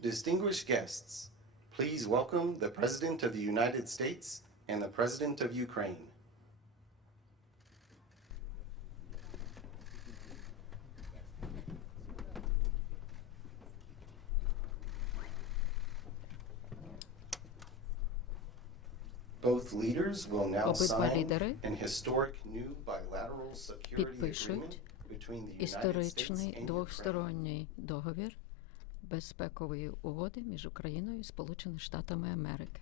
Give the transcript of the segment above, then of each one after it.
Distinguished guests, please welcome the President of the United States and the President of Ukraine. Both leaders will now Обидва sign лідери an historic new bilateral security agreement підпишуть between the United States історичний and Ukraine. двосторонній договір Безпекової угоди між Україною і Сполученими Штатами Америки.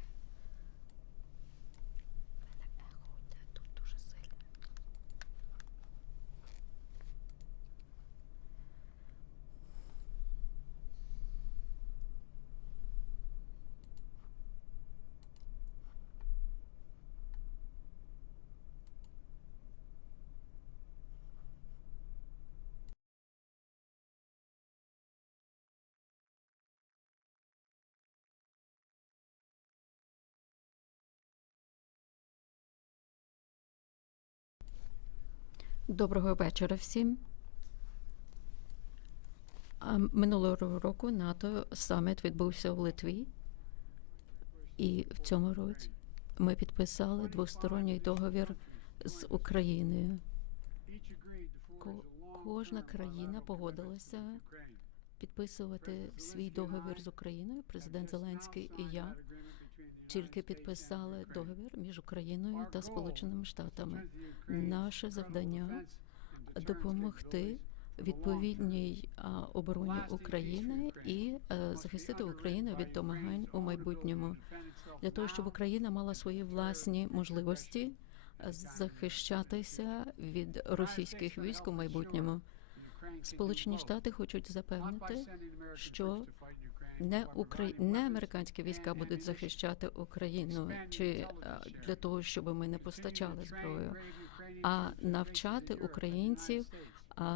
Доброго вечора всім. Минулого року НАТО саміт відбувся в Литві, і в цьому році ми підписали двосторонній договір з Україною. Ко- Кожна країна погодилася підписувати свій договір з Україною. Президент Зеленський і я тільки підписали договір між Україною та Сполученими Штатами. Наше завдання допомогти відповідній обороні України і е, захистити Україну від домагань у майбутньому для того, щоб Україна мала свої власні можливості е, захищатися від російських військ у майбутньому. Сполучені Штати хочуть запевнити, що не Украї... не американські війська будуть захищати Україну чи е, для того, щоб ми не постачали зброю, а навчати українців,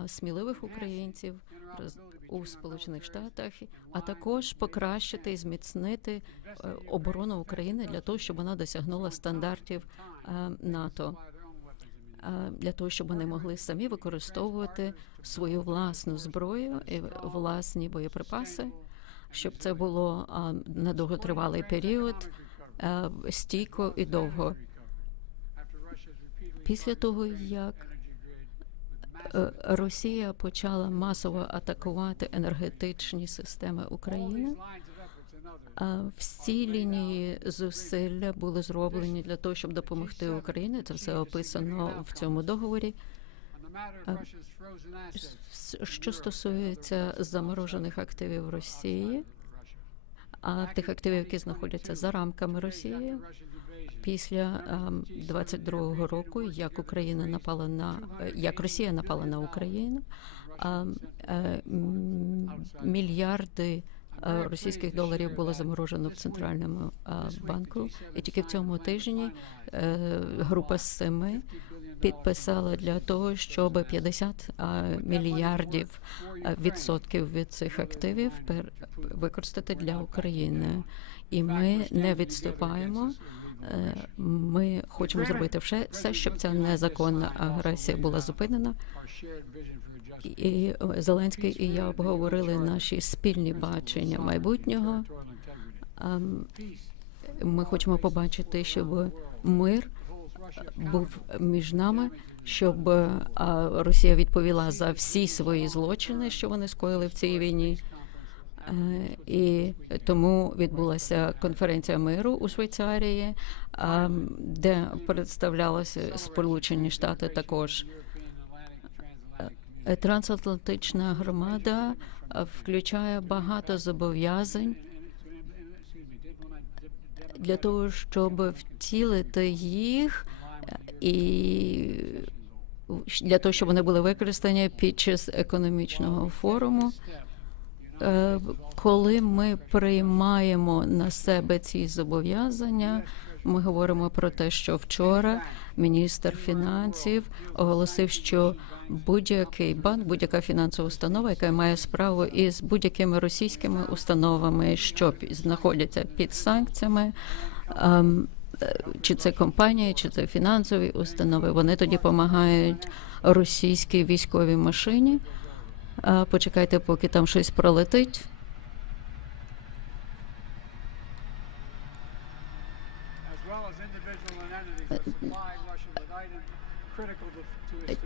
сміливих українців у Сполучених Штатах, а також покращити і зміцнити е, оборону України для того, щоб вона досягнула стандартів е, НАТО. Для того щоб вони могли самі використовувати свою власну зброю і власні боєприпаси, щоб це було на довготривалий період, е, стійко і довго. Після того, як е, Росія почала масово атакувати енергетичні системи України, а всі лінії зусилля були зроблені для того, щоб допомогти Україні. Це все описано в цьому договорі. Що стосується заморожених активів Росії, а тих активів, які знаходяться за рамками Росії, після ем, 22-го року, як Україна напала на як Росія напала на Україну, е, мільярди російських доларів було заморожено в центральному банку, і тільки в цьому тижні е, група з семи підписала для того, щоб 50 е, мільярдів відсотків від цих активів використати для України. І ми не відступаємо. Е, Ми хочемо зробити все, щоб ця незаконна агресія була зупинена. І Зеленський і я обговорили наші спільні бачення майбутнього. Ми хочемо побачити, щоб мир був між нами, щоб е, Росія відповіла за всі свої злочини, що вони скоїли в цій війні. Е, І тому відбулася конференція миру у Швейцарії, де представлялися Сполучені Штати також. Е, Трансатлантична громада е, включає багато зобов'язань для того, щоб втілити їх е, і для того, щоб вони були використані під час економічного форуму. Е, Коли ми приймаємо на себе ці зобов'язання, ми говоримо про те, що вчора міністр фінансів оголосив, що будь-який банк, будь-яка фінансова установа, яка має справу із будь-якими російськими установами, що знаходяться під санкціями. Е, чи це компанії, чи це фінансові установи. Вони тоді допомагають російській військовій машині. Почекайте, поки там щось пролетить.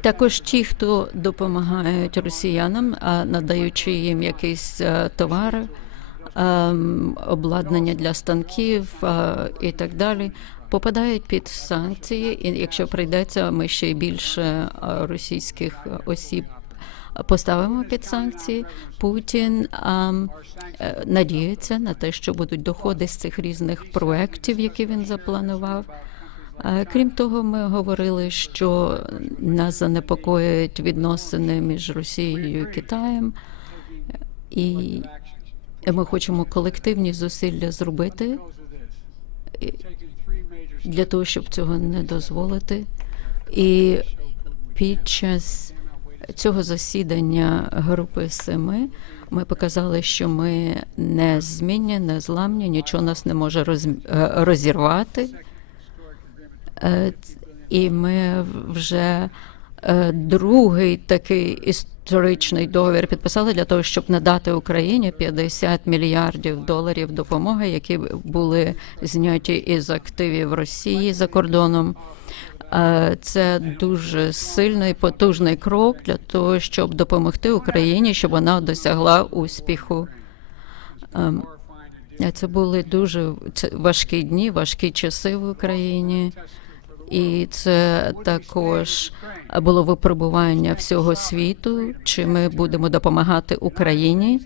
Також ті, хто допомагають росіянам, надаючи їм якісь е, товари обладнання для станків е, і так далі, попадають під санкції. І якщо прийдеться, ми ще більше е, російських осіб поставимо під санкції. Путін ем, е, надіється на те, що будуть доходи з цих різних проєктів, які він запланував. Крім того, ми говорили, що нас занепокоюють відносини між Росією і Китаєм, і ми хочемо колективні зусилля зробити для того, щоб цього не дозволити. І під час цього засідання групи семи ми показали, що ми не змінні, не зламні, нічого нас не може роз- е, розірвати. Е, І ми вже е, другий такий історичний договір підписали для того, щоб надати Україні 50 мільярдів доларів допомоги, які були зняті із активів Росії за кордоном. Е, Це дуже сильний потужний крок для того, щоб допомогти Україні, щоб вона досягла успіху. Ем, Це були дуже важкі дні, важкі часи в Україні, і це також було випробування всього світу. Чи ми будемо допомагати Україні?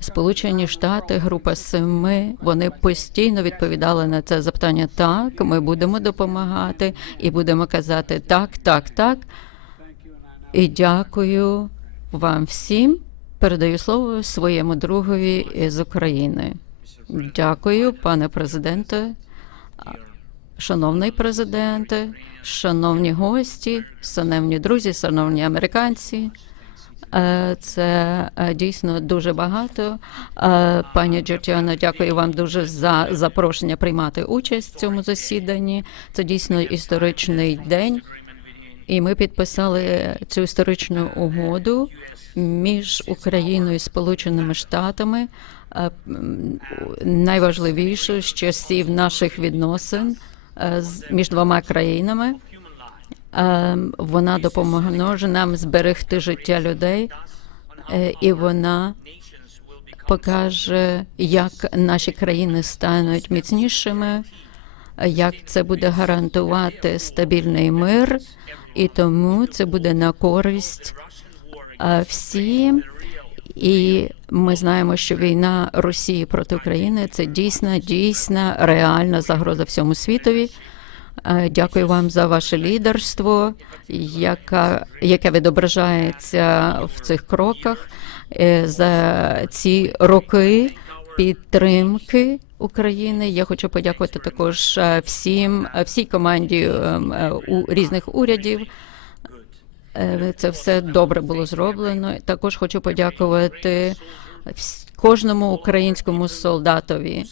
Сполучені Штати, група семи, вони постійно відповідали на це запитання. Так, ми будемо допомагати і будемо казати так, так, так. І дякую вам всім. Передаю слово своєму другові з України. Дякую, пане президенте, шановний президенте, шановні гості, шановні друзі, шановні американці. Е, Це е, дійсно дуже багато. Е, Пані Джорджіано, дякую вам дуже за запрошення приймати участь в цьому засіданні. Це дійсно історичний день. І ми підписали цю історичну угоду між Україною і Сполученими Штатами. е, м, Найважливішу з часів наших відносин між двома країнами. Е, Вона допоможе нам зберегти життя людей, е, і вона покаже, як наші країни стануть міцнішими, як це буде гарантувати стабільний мир, і тому це буде на користь е, всім. І ми знаємо, що війна Росії проти України це дійсна, дійсна реальна загроза всьому світові. Е, Дякую вам за ваше лідерство, яка, яке відображається в цих кроках е, за ці роки підтримки України. Я хочу подякувати також е, всім, всій команді ем, у різних урядів. Е, Це все добре було зроблено. Також хочу подякувати кожному українському солдатові,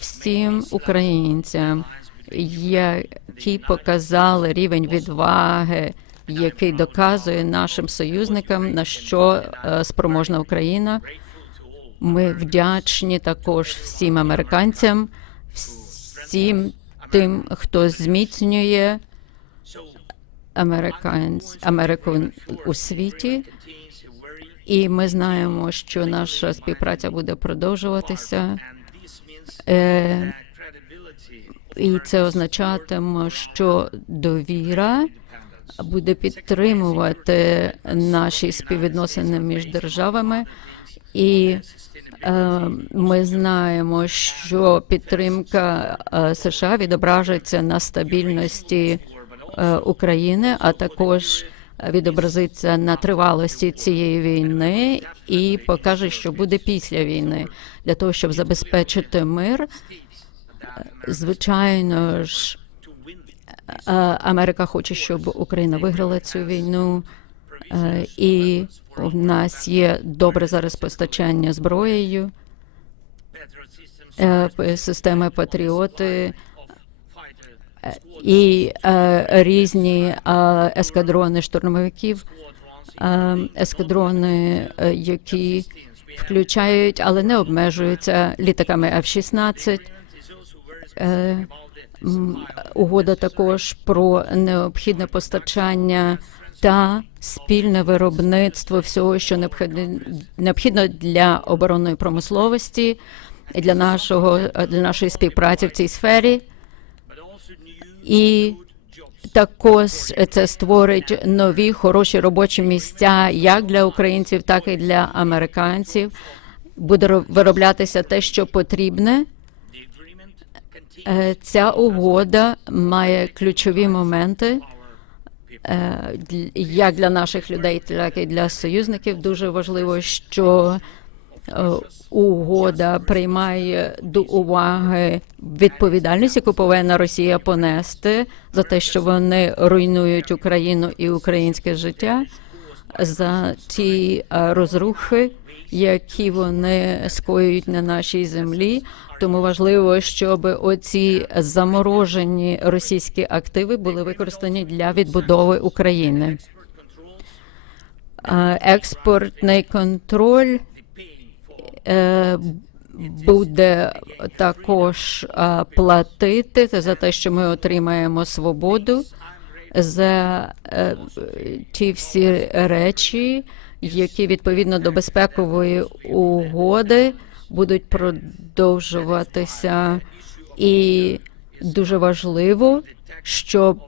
всім українцям, які показали рівень відваги, який доказує нашим союзникам, на що е, спроможна Україна. Ми вдячні також всім американцям, всім тим, хто зміцнює Америку у світі. І ми знаємо, що наша співпраця буде продовжуватися. Е, і це означатиме, що довіра буде підтримувати наші співвідносини між державами, і е, ми знаємо, що підтримка е, США відображиться на стабільності України, а також відобразиться на тривалості цієї війни і покаже, що буде після війни, для того, щоб забезпечити мир. Звичайно ж, е, Америка хоче, щоб Україна виграла цю війну, е, і у нас є добре зараз постачання зброєю, е, системи Патріоти е, і е, різні е, ескадрони штурмовиків, е, ескадрони, е, які включають, але не обмежуються літаками F-16. Е, Угода також про необхідне постачання та спільне виробництво всього, що необхідно для оборонної промисловості і для нашого для нашої співпраці в цій сфері. І також це створить нові хороші робочі місця як для українців, так і для американців. Буде ро- вироблятися те, що потрібне. Е, Ця угода має ключові моменти е, як для наших людей, так і для союзників. Дуже важливо, що угода приймає до уваги відповідальність, яку повинна Росія понести за те, що вони руйнують Україну і українське життя, за ті е, розрухи, які вони скоюють на нашій землі. Тому важливо, щоб оці заморожені російські активи були використані для відбудови України. Е, Експортний контроль е, буде також е, платити за те, що ми отримаємо свободу за е, ті всі речі, які відповідно до безпекової угоди будуть продовжуватися, і дуже важливо, щоб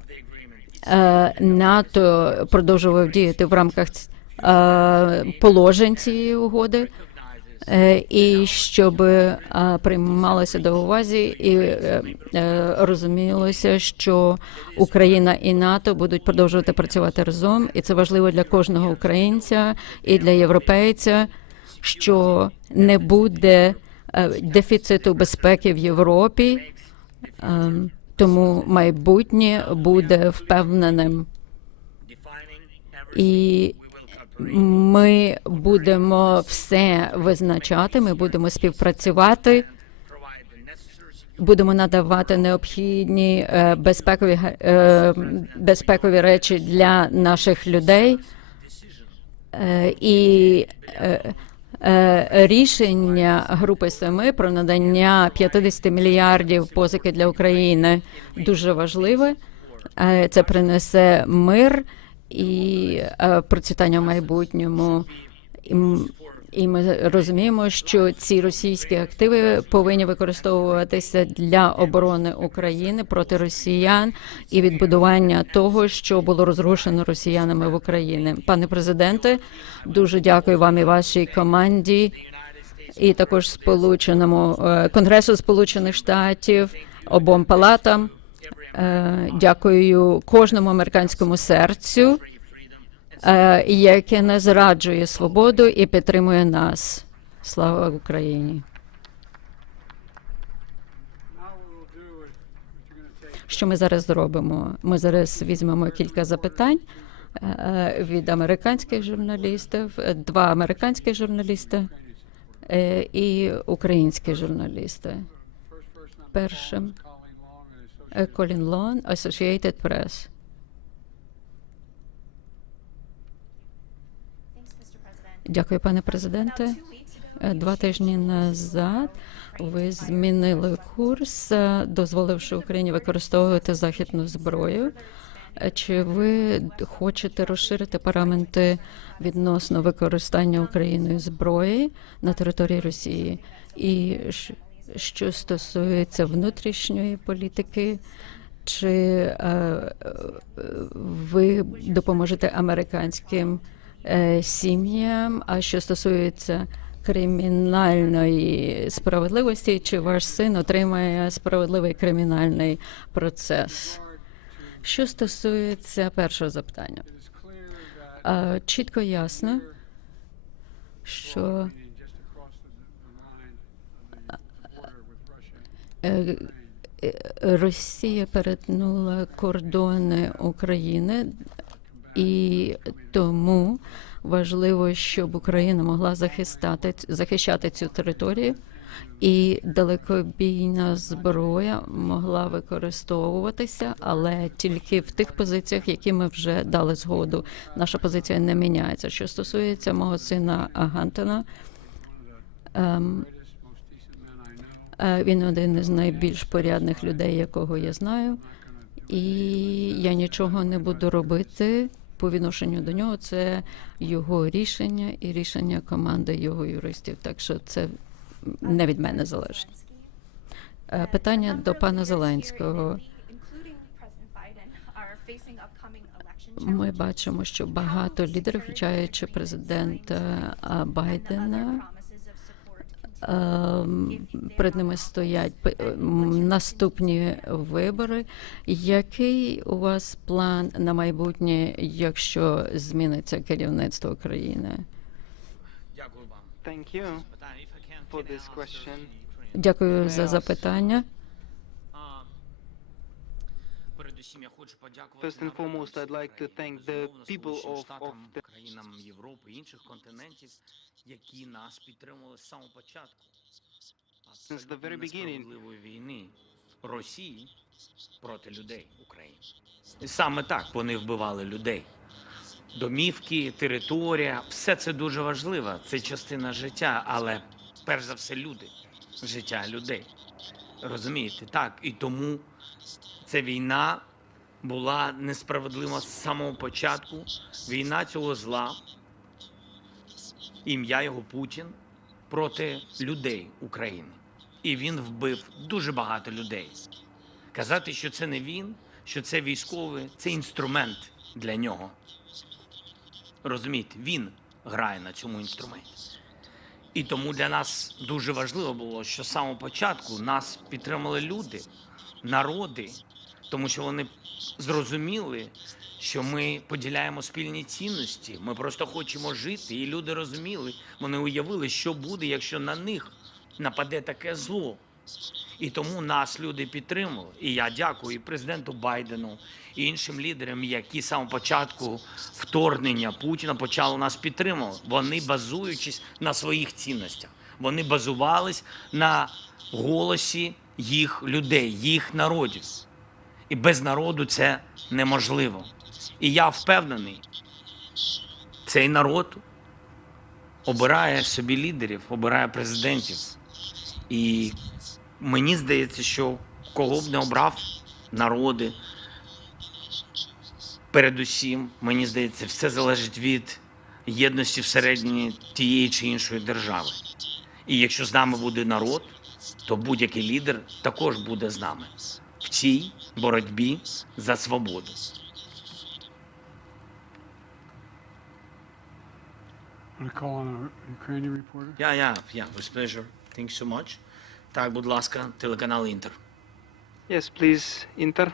е, НАТО продовжував діяти в рамках е, положень цієї угоди. Е, І щоб е, приймалося до увазі і е, розумілося, що Україна і НАТО будуть продовжувати працювати разом, і це важливо для кожного українця і для європейця, що не буде дефіциту безпеки в Європі, тому майбутнє буде впевненим. І ми будемо все визначати, ми будемо співпрацювати, будемо надавати необхідні е, безпекові е, безпекові речі для наших людей. Е, І рішення Групи Семи про надання 50 мільярдів позики для України дуже важливе. Це принесе мир і е, процвітання в майбутньому. І ми розуміємо, що ці російські активи повинні використовуватися для оборони України проти росіян і відбудування того, що було розрушено росіянами в Україні. Пане президенте, дуже дякую вам і вашій команді, і також сполученому е, Конгресу Сполучених Штатів, обом палатам. Е, Дякую кожному американському серцю, е, яке не зраджує свободу і підтримує нас. Слава Україні! Що ми зараз зробимо? Ми зараз візьмемо кілька запитань е, від американських журналістів, два американських журналісти і українські журналісти. Першим Колін Лон, Associated Press. Дякую, пане президенте. Е, Два тижні назад ви змінили курс, е, дозволивши Україні використовувати західну зброю. Е, Чи ви хочете розширити параметри відносно використання Україною зброї на території Росії? І що стосується внутрішньої політики, чи е, ви допоможете американським е, сім'ям? А що стосується кримінальної справедливості, чи ваш син отримає справедливий кримінальний процес? Що стосується першого запитання, Е, чітко ясно, що е, е, Росія перетнула кордони України, і тому важливо, щоб Україна могла захистати захищати цю територію, і далекобійна зброя могла використовуватися, але тільки в тих позиціях, які ми вже дали згоду. Наша позиція не міняється. Що стосується мого сина Гантона, ем, Е, Він один із найбільш порядних людей, якого я знаю. І я нічого не буду робити по відношенню до нього. Це його рішення і рішення команди його юристів. Так що це не від мене залежить. Е, Питання до пана Зеленського. Ми бачимо, що багато лідерів, включаючи президента Байдена, перед ними стоять наступні вибори. Який у вас план на майбутнє, якщо зміниться керівництво України? Дякую вам. Дякую за Питання, if I can, for can I this answer question. in Ukrainian? Дякую за Yes. запитання. А, Передусім я хочу подякувати First and foremost, I'd like to thank the people of- of the- країнам Європи, інших континентів, які нас підтримували з самого початку. Since the very beginning. війни Росії проти людей України. І саме так вони вбивали людей. Домівки, територія, все це дуже важливо. Це частина життя, але перш за все люди, життя людей. Розумієте, так. І тому ця війна була несправедлива з самого початку. Війна цього зла, ім'я його Путін проти людей України. І він вбив дуже багато людей. Казати, що це не він, що це військовий, це інструмент для нього. Розумієте, він грає на цьому інструменті. І тому для нас дуже важливо було, що з самого початку нас підтримали люди, народи, тому що вони зрозуміли, що ми поділяємо спільні цінності. Ми просто хочемо жити, і люди розуміли, вони уявили, що буде, якщо на них нападе таке зло. І тому нас люди підтримали. І я дякую і президенту Байдену, і іншим лідерам, які самого початку вторгнення Путіна почали нас підтримувати. Вони базуючись на своїх цінностях. Вони базувались на голосі їх людей, їх народів. І без народу це неможливо. І я впевнений, цей народ обирає собі лідерів, обирає президентів. І мені здається, що кого б не обрав народи, передусім, мені здається, все залежить від єдності всередині тієї чи іншої держави. І якщо з нами буде народ, то будь-який лідер також буде з нами цій боротьбі за свободу. Want to call on a Ukrainian reporter? Я, я, я, with pleasure. Thank you so much. Так, будь ласка, телеканал Інтер. Yes, please, Inter.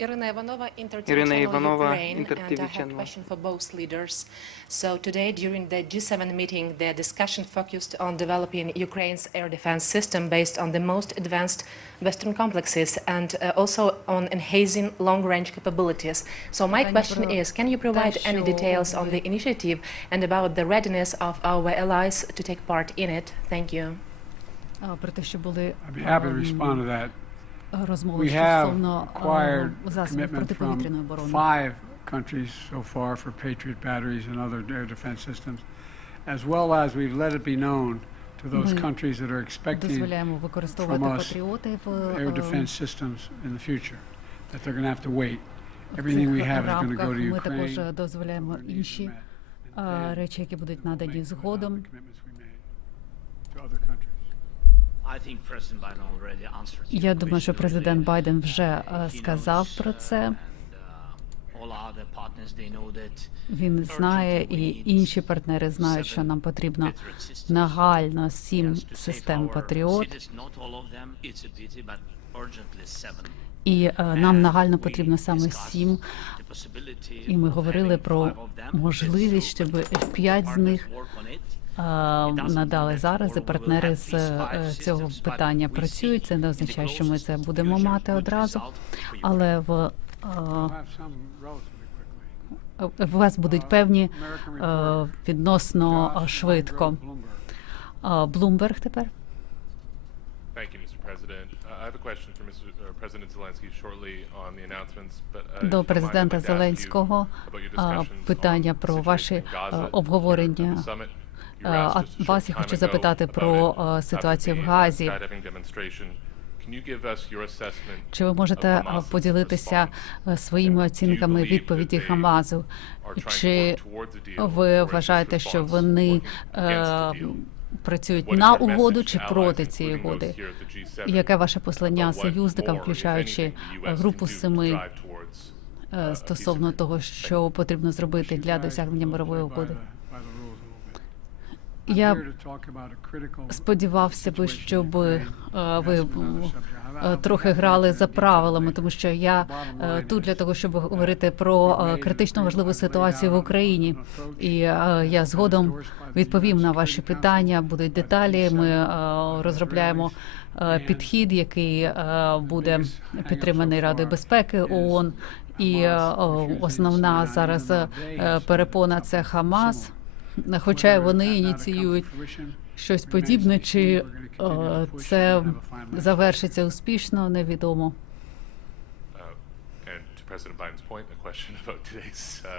Irina Ivanova, Irina Ivanova, Ukraine, and I have a question for both leaders. So today, during the G7 meeting, the discussion focused on developing Ukraine's air defense system based on the most advanced Western complexes and uh, also on enhancing long-range capabilities. So my question is, can you provide any details on the initiative and about the readiness of our allies to take part in it? Thank you. I'd be happy to respond to that розмови We have стосовно acquired е, засобів commitment протиповітряної from оборони. five countries so far for Patriot batteries and other air defense systems, as well as we've let it be known to those Ми countries that are expecting Дозволяємо використовувати from us патріоти в air е, defense systems in the future, that they're going to have to wait. в Everything we цих have is going to рамках. go to Ми також Ukraine. дозволяємо Their needs are інші met. е, And then речі, які будуть we'll надані make good on згодом. the commitments we made to other countries. Я думаю, що президент. Байден вже е, сказав про uh, це. uh, Він знає, і інші партнери знають, що нам потрібно нагально сім систем Патріот, і е, нам нагально потрібно саме сім. І ми говорили про можливість, щоб п'ять з них е, надали зараз. І партнери з е, цього питання працюють. Це не означає, що ми це будемо мати одразу, але в е, в вас будуть певні е, відносно е, швидко. Bloomberg. Е, Блумберг тепер. Uh, uh, uh, До президента Зеленського питання про ваші е, обговорення А вас я хочу запитати про ситуацію в uh, Газі. Чи ви можете поділитися своїми оцінками відповіді Хамазу? Чи ви вважаєте, що вони е, працюють на угоду чи проти цієї угоди? here at the G7, Яке ваше послання союзникам, включаючи е, групу семи е, uh, стосовно того, що потрібно зробити для досягнення мирової угоди? Я сподівався би, щоб е, ви е, трохи грали за правилами, тому що я е, тут для того, щоб говорити про критично важливу ситуацію в Україні. І я згодом відповім на ваші питання. Будуть деталі. Ми розробляємо підхід, який буде підтриманий Радою безпеки ООН. І основна зараз перепона це Хамас. Хоча вони ініціюють щось подібне, чи е, це завершиться успішно, невідомо. Uh, uh,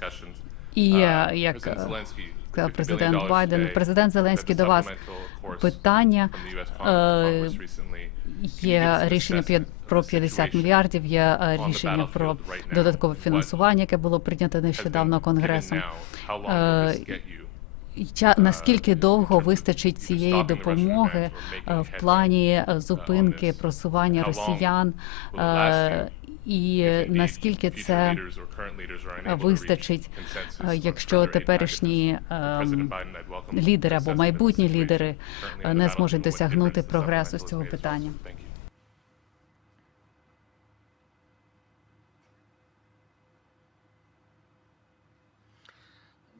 uh. І Uh, е, як е, сказав $50 президент Байден, президент Зеленський до вас питання. Е, Є рішення про of 50 мільярдів. Є е, рішення про додаткове фінансування, яке було прийнято нещодавно конгресом. this Е? Я наскільки довго вистачить цієї допомоги е, в плані е, зупинки просування росіян, е, і наскільки це вистачить, е, якщо теперішні ем, лідери або майбутні лідери е, не зможуть досягнути прогресу з цього питання?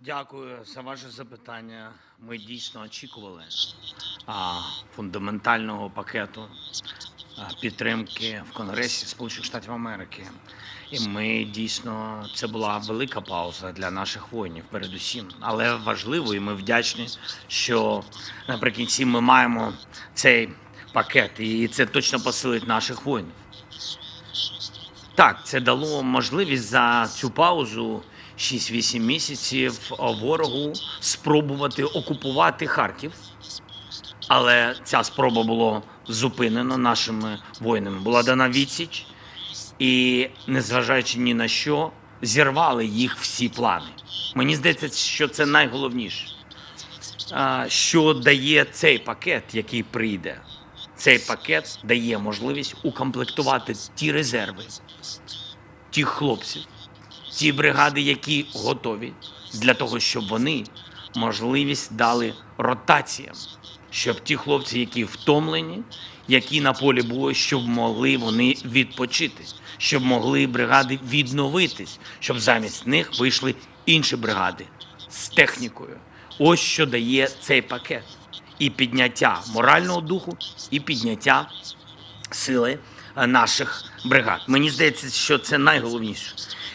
Дякую за ваше запитання. Ми дійсно очікували а, фундаментального пакету підтримки в Конгресі Сполучених Штатів Америки. І ми дійсно це була велика пауза для наших воїнів, передусім. Але важливо, і ми вдячні, що наприкінці ми маємо цей пакет, і це точно посилить наших воїнів. Так, це дало можливість за цю паузу 6-8 місяців ворогу спробувати окупувати Харків. Але ця спроба була зупинена нашими воїнами. Була дана відсіч, і, незважаючи ні на що, зірвали їх всі плани. Мені здається, що це найголовніше, що дає цей пакет, який прийде. Цей пакет дає можливість укомплектувати ті резерви, тих хлопців, ті бригади, які готові для того, щоб вони можливість дали ротаціям, щоб ті хлопці, які втомлені, які на полі бою, щоб могли вони відпочити, щоб могли бригади відновитись, щоб замість них вийшли інші бригади з технікою. Ось що дає цей пакет. І підняття морального духу, і підняття сили е, наших бригад. Мені здається, що це найголовніше.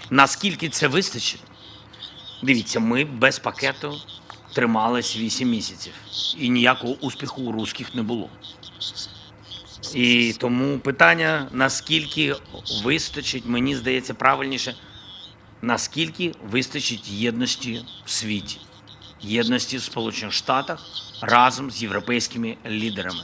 Наскільки це вистачить? Дивіться, ми без пакету тримались 8 місяців, і ніякого успіху у русських не було. І тому питання, наскільки вистачить, мені здається, правильніше, наскільки вистачить єдності в світі, єдності в Сполучених Штатах разом з європейськими лідерами.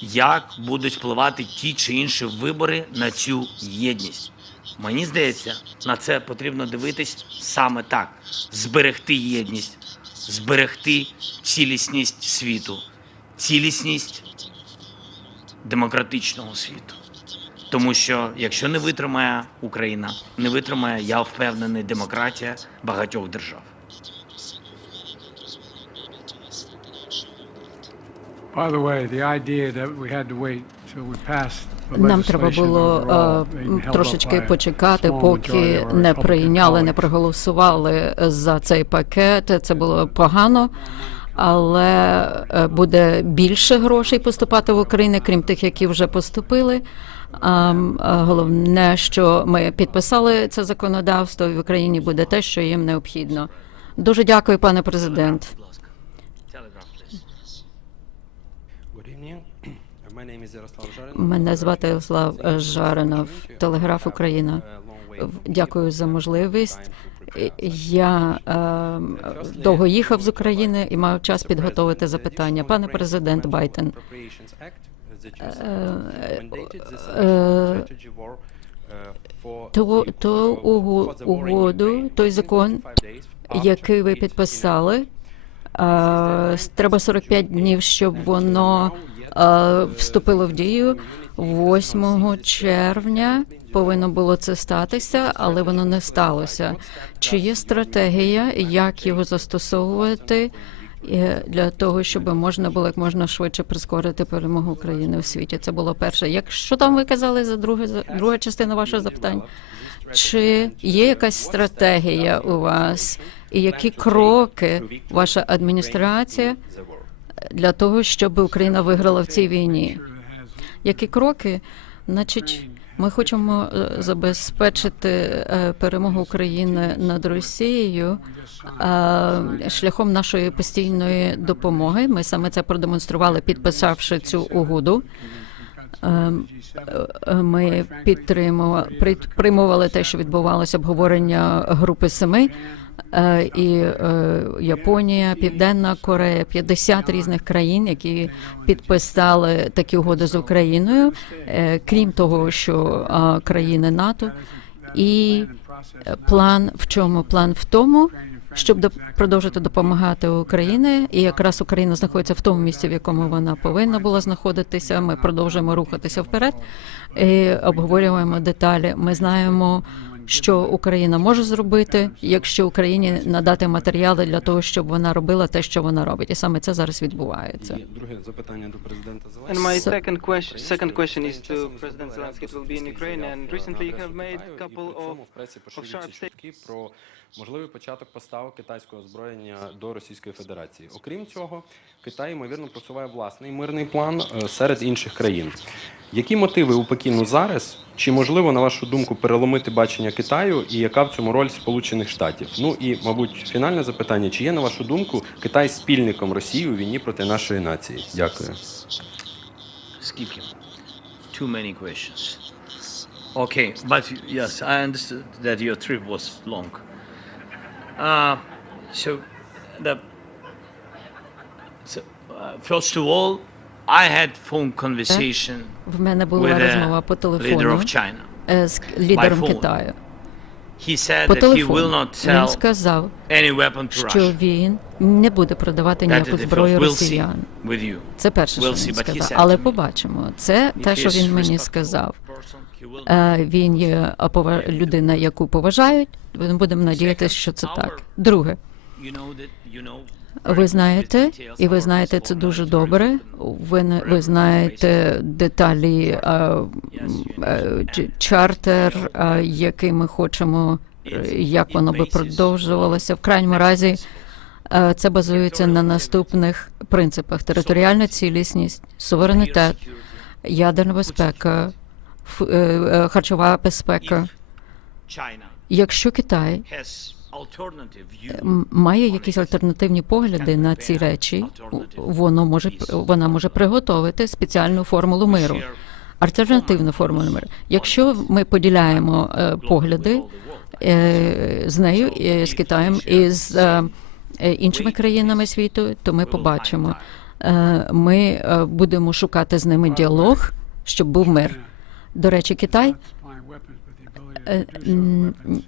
Як будуть впливати ті чи інші вибори на цю єдність? Мені здається, на це потрібно дивитись саме так: зберегти єдність, зберегти цілісність світу, цілісність демократичного світу. Тому що якщо не витримає Україна, не витримає, я впевнений, демократія багатьох держав. By the way, the idea that we had to wait till we passed Нам треба було е, up трошечки почекати, поки не прийняли, не проголосували за цей пакет. Це було погано. Але е, буде більше грошей поступати в Україну, крім тих, які вже поступили. А, Головне, що ми підписали це законодавство, і в Україні буде те, що їм необхідно. Дуже дякую, пане президент. Мене звати Ярослав Жаринов, Телеграф Україна. Дякую за можливість Я е, довго їхав з України і мав час підготовити запитання. Пане президент Байден, е, ту, ту угу- угоду, той закон, який ви підписали, е, треба 45 днів, щоб воно е, вступило в дію. 8 червня повинно було це статися, але воно не сталося. Чи є стратегія, як його застосовувати е, для того, щоб можна було як можна швидше прискорити перемогу України у світі? Це було перше. Якщо там ви казали за друге друга частина вашого запитання? Чи є якась стратегія у вас, і які кроки ваша адміністрація для того, щоб Україна виграла в цій війні? Які кроки? Значить, ми хочемо е, забезпечити е, перемогу України над Росією е, шляхом нашої постійної допомоги. Ми саме це продемонстрували, підписавши цю угоду. Е, е, Ми підтримували те, що відбувалося обговорення групи семи. Е, І Японія, Південна Корея, 50 різних країн, які підписали такі угоди з Україною, крім того, що країни НАТО, і план в чому? План в тому, щоб доп- продовжити допомагати Україні, і якраз Україна знаходиться в тому місці, в якому вона повинна була знаходитися. Ми продовжуємо рухатися вперед і обговорюємо деталі. Ми знаємо. Що Україна може зробити, якщо Україні надати матеріали для того, щоб вона робила те, що вона робить, і саме це зараз відбувається. Друге запитання до президента Зеленського. Можливий початок поставок китайського озброєння до Російської Федерації. Окрім цього, Китай ймовірно просуває власний мирний план е, серед інших країн. Які мотиви у Пекіну зараз? Чи можливо, на вашу думку, переломити бачення Китаю і яка в цьому роль Сполучених Штатів? Ну і, мабуть, фінальне запитання: чи є на вашу думку Китай спільником Росії у війні проти нашої нації? Дякую. Him. Too many questions. Okay, but yes, I understood that your trip was long. Uh, so, the so, uh, first of all, I had phone conversation В мене with була розмова по the leader телефону of China. е, з лідером phone. Китаю. He said По that he will телефону not він sell сказав, any weapon to що Russia. він не буде продавати That ніяку is the зброю first. We'll see росіян. with you. Це перше, що We'll він see, but he сказав. said Але to me, побачимо. Це те, що is він мені respectful сказав. person, Е, Він є людина, яку поважають. Ми будемо надіятися, що це так. Друге, ви знаєте, і ви знаєте це дуже добре. Ви ви знаєте деталі е, м, е, чартер, е, який ми хочемо, е, як воно би продовжувалося. В крайньому разі е, це базується на наступних принципах: територіальна цілісність, суверенітет, ядерна безпека, е, е, харчова безпека. Якщо Китай має якісь альтернативні погляди на ці речі, воно може вона може приготувати спеціальну формулу миру, альтернативну формулу миру. Якщо ми поділяємо е, погляди е, з нею, е, з Китаєм і з е, е, іншими країнами світу, то ми побачимо. Е, Ми е, будемо шукати з ними діалог, щоб був мир. До речі, Китай е,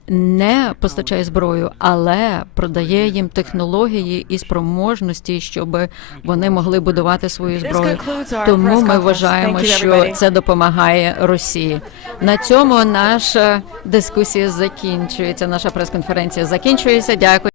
не постачає зброю, але продає їм технології і спроможності, щоб вони могли будувати свою зброю. Тому ми вважаємо, що це допомагає Росії. На цьому наша дискусія закінчується. Наша прес-конференція закінчується. Дякую.